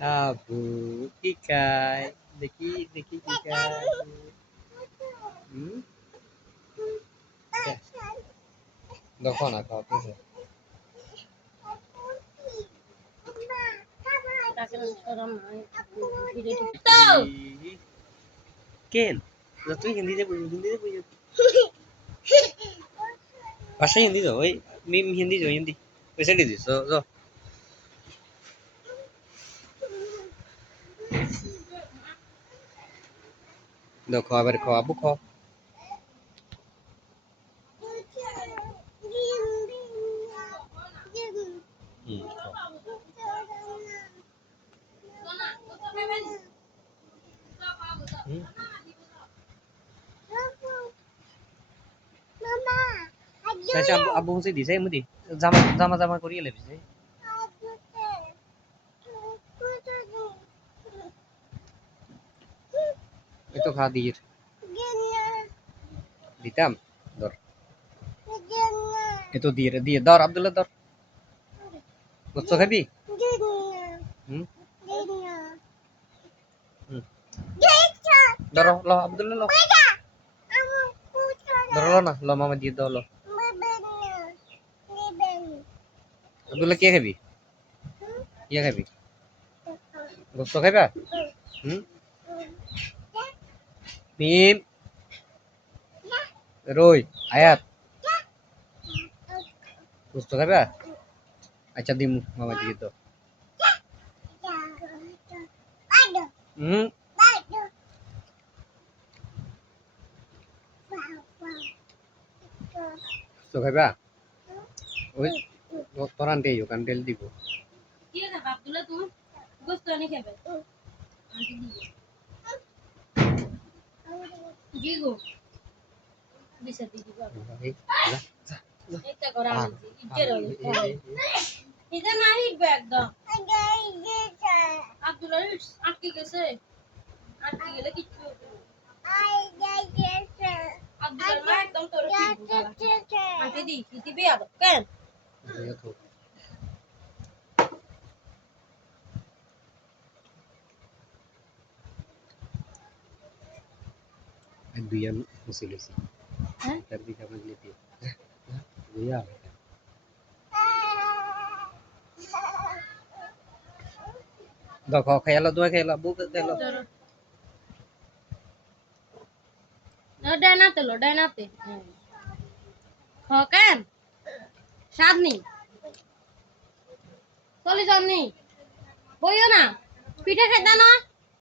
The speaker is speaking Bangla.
আবু কি খায় দেখি দেখি কি খায় হুম দেখো না খাও বুঝো কেন তুই হিন্দিতে বুঝো ভাষা হিন্দি যাও ওই মিম হিন্দি যাও হিন্দি পয়সা দিয়ে দিস যাও দেখো আবার খাও আবু খাও আচ্ছা আবু আবু মুসি দিছে মুদি জামা জামা জামা করিয়ে লেবিছে এই তো খা দিয়ে দিতাম ধর এই তো দিয়ে দিয়ে ধর আব্দুল্লাহ ধর গোস্ত খাবি হুম হুম ধরো লো আব্দুল্লাহ লো ধরো লো না লো মামা দিয়ে দাও লো আব্দুল্লাহ কে খাবি ইয়া খাবি গোস্ত খাইবা হুম মিম রই আয়াত গোস্ত খাইবা আচ্ছা দিমু মামা দিয়ে দাও হুম গোস্ত খাইবা ওই তোর আন্টি ওখান তেল দিব কি খাবে আব্দুল্লাহ তুমি গোস্ত আনি খাবে আন্টি দিয়ে জি গো দিশা দিদি বাবা এটা করা আনছি ইজ্জের হলো এটা না হিটবে একদম আব্দুল্লাহ আটকে গেছে আটকে গেলে কিচ্ছু হবে আব্দুল্লাহ মা একদম তোর আন্টি দি দিবি আর কেন দুইয়া মুছে লেছি হ্যাঁ তার দিকে আমার লেতে দুইয়া দেখো খেয়ালো দুয়া খেয়ালো বুক খেয়ালো ডাইনাতে কেন স্বাদ নেই চলে যাননি বইও না পিঠে খেতে না